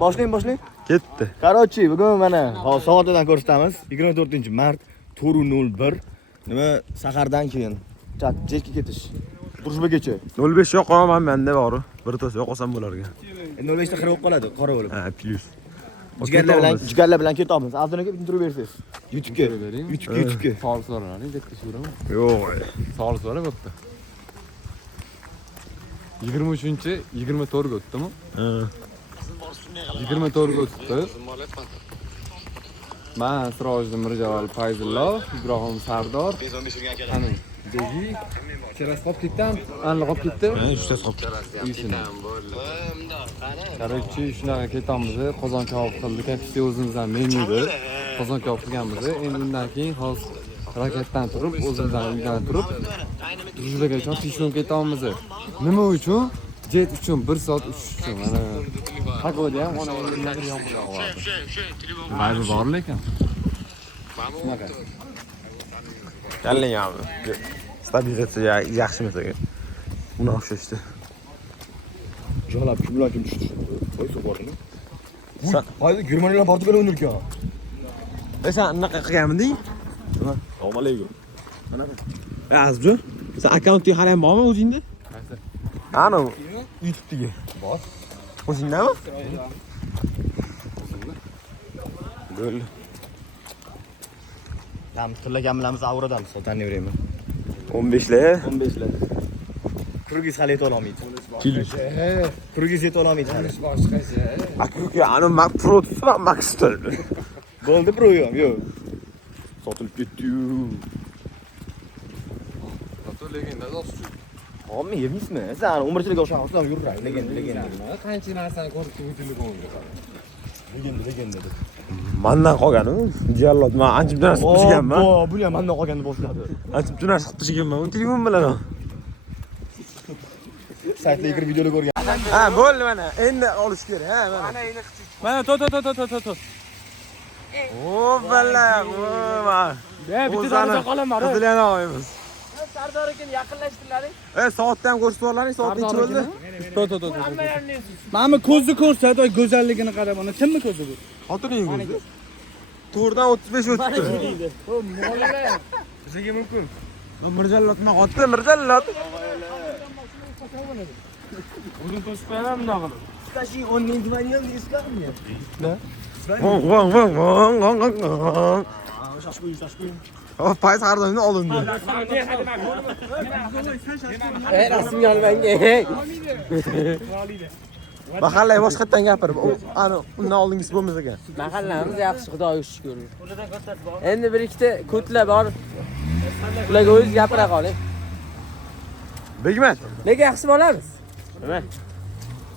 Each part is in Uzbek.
Boshlang. Ketdi. Qarochi, bugun mana soatidan ko'rsatamiz. 24-mart 4:01. Nima sahardan keyin chekka ketish. Durshbagacha. 05 yoqaman menda bor. Bir tos yoqasam bo'lar ekan. 05 ta qirib qoladi, qora bo'lib. Ha, plus. Jigarlar bilan ketamiz. Avtoni kelib turib bersiz. YouTube'ga. Sağlık sorarlar. Ne dekti şurada mı? Yo'q. Sağlık sorar bo'pti. 23-chi 24 o'tdimi? Ha. 24 o'tdi. Men Sirojiddin Mirjalol Fayzullo, Ibrohim Sardor. Ana, Deji. Keras qolib ketdim. Anli qolib ketdi. Ha, uchtasi qolib ketdi. Qarochi shunaqa ketamiz. Qozon kabob qildik. Kapsi o'zimizdan menyuda. Qozon kabob qilganmiz. Endi undan keyin hozir raketdan turib, o'zimizdan uydan turib, Durjbagacha pishib ketamiz. Nima uchun? Jet uchun 1 soat uchish uchun. Mana pagoda ham ona endi nima yomg'ir yog'yapti. Mayli bor lekin. Shunaqa. Kallang ham. Stabilizatsiya yaxshi emas ekan. Uni o'xshashdi. Jo'lab kim bilan kim tushdi? Qo'y bormi? Hozir Germaniyadan Portugal o'ynarkan. Sen unaqa qilganmiding? Assalomu alaykum. Mana bu. Azizjon, sen akkaunting hali ham bormi o'zingda? Qaysi? Ana YouTube'dagi. Bor. O'zingdami? Bo'ldi. Tam tillaganimiz avradan sotanni beraymi? 15lar. 15lar. Krugiz hali yeta olmaydi. Kilish. Krugiz yeta olmaydi hali. Aka, ana Mac Pro tutsa Max tutadi. Bo'ldi Pro ham, yo'q. Sotilib ketdi-yu. Foto legenda do'st. Homma yemisizmi? Sen umrchilik o'xshamasdan yurray, legenda. Qancha narsani ko'rib o'tib Legenda. Mendan qolgani, dialog men anchib narsa qilganman. Buni ham mendan qolganda boshladi. Anchib narsa qilganman. Telefon bilan. Saytga kirib videolar ko'rgan. Ha, bo'ldi mana. Endi olish kerak, ha, mana. Mana to. O balla, o. Bitta daraja qolaman. Qizilana olamiz. Sardor aka yaqinlashtirlaring. Soatdan ko'rsatib soat necha bo'ldi? To. Mana ko'zni ko'rsat, oy go'zalligini qarab, mana kimni ko'zi bu? Xotining ko'zi. To'rdan 35 o'tdi. O molalar. Bizga mumkin. Mirjallotni otdi, Mirjallot. O'zim to'sib qo'yaman bunaqa. Скажи, он не звонил, не искал меня? Vong. Shoshmang. Payz har doim olindi. Rasmga olmanga. Mahallay boshqatdan gapirib, ana undan oldingisi bo'lmas ekan. Mahallamiz yaxshi, Xudoga shukr. Endi bir ikkita ko'tlar bor. Ularga o'zingiz gapira qoling. Begmat, Nega yaxshi bo'lamiz? Nima?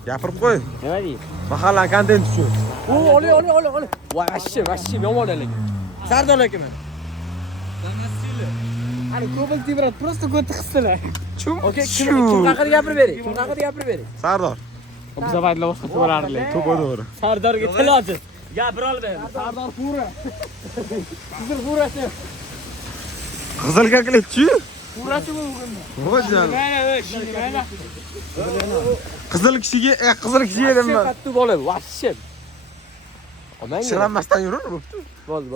gapirib qo'y. Nima deysiz? Mahalla kontent uchun. Oli. Vashshi yomon ekan. Sardor aka men. Ana ko'pil tibrat, просто ko'tni qisdilar. Okey, kim haqida gapirib bering? Sardor. Biz avaylar boshqa bo'lardik. To'g'ri to'g'ri. Sardorga til ochib. Gapira olmayman. Sardor pura. Qizil purasi. Qizilga qilibchi? Purasi bu bugun. Vo'jan. Mana. Qizil kishiga dedim. Qattu bola, vashshi. Omang. Shiranmasdan yurur bo'pti. Bo'ldi.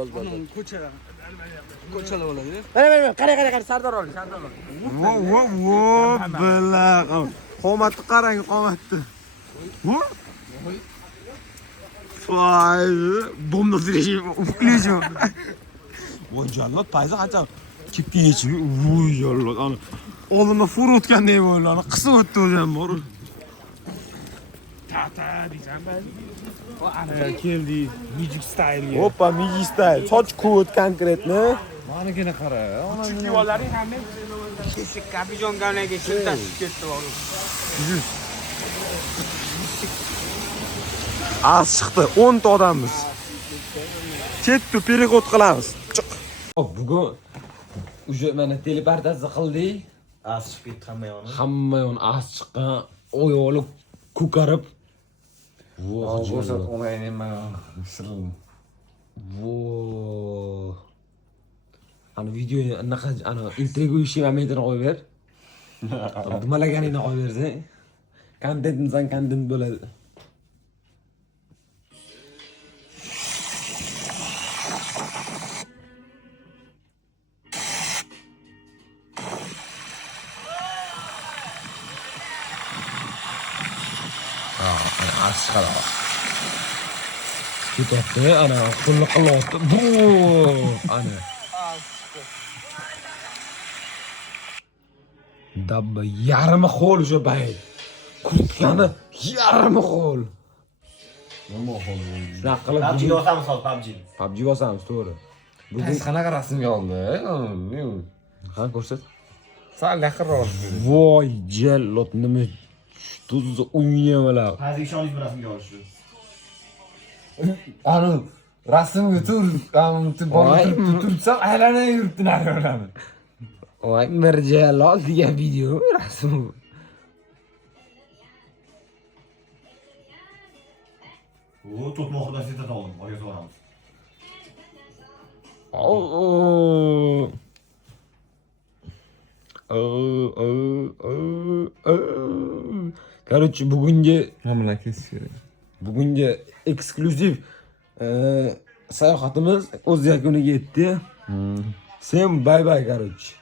Ko'chalar bo'ladi. Mana, qara, Sardor ol. Vo, bala. Qomatni qarang, qomatni. Vo. Fay, bomba zirishim, включим. Vo'janlar payza qancha kipkichi. Vo'janlar, ana oldimda fur o'tgandek bo'ldi, ana qisib o'tdi o'zim bor. Tata deysan ben. O ana keldi. Magic style'ga. Hoppa, Magic style. Soch ko't konkretni. Manigina qara. Chukivolaring hamma kechik kapijonganiga shiltashib ketdi bor. Az chiqdi, 10 ta odammiz. Chetda переход qilamiz. Bugun уже mana teleportatsiya qildik. Az chiqib ketdi hamma yoni. Hamma yon az chiqqan, oyoqli ko'karib. Ko'rsat onlayn men sirlim. Vo. Ana videoni anaqa ana intriga uyushmaydigan qo'yib ber. Dumalaganingni qo'yib bersang, kontent bo'ladi. chiqadi. Ketyapti, ana qo'lni qilyapti. Bu ana. Dabba yarmi xo'l o'sha bayt. Kurtkani yarmi xo'l. Nima xo'l? Shunaqa qilib PUBG osamiz hozir PUBG. PUBG osamiz, to'g'ri. Bugun qanaqa rasmga oldi? Ha, ko'rsat. Sal yaqinroq. Voy, jallod nima tuzza o'ynayaplar. Hozir ishoningiz bilan rasmga olishdi. Ani rasmga tursam aylanay yuribdi nariyoqlarni. Voy, mirjallod degan video rasm. O to'tmoqdan setat oldim. Oyga so'ramiz. Короче, bugungi Hamla kesish kerak. bugungi eksklyuziv sayohatimiz o'z yakuniga yetdi. Sen bay bay, короче.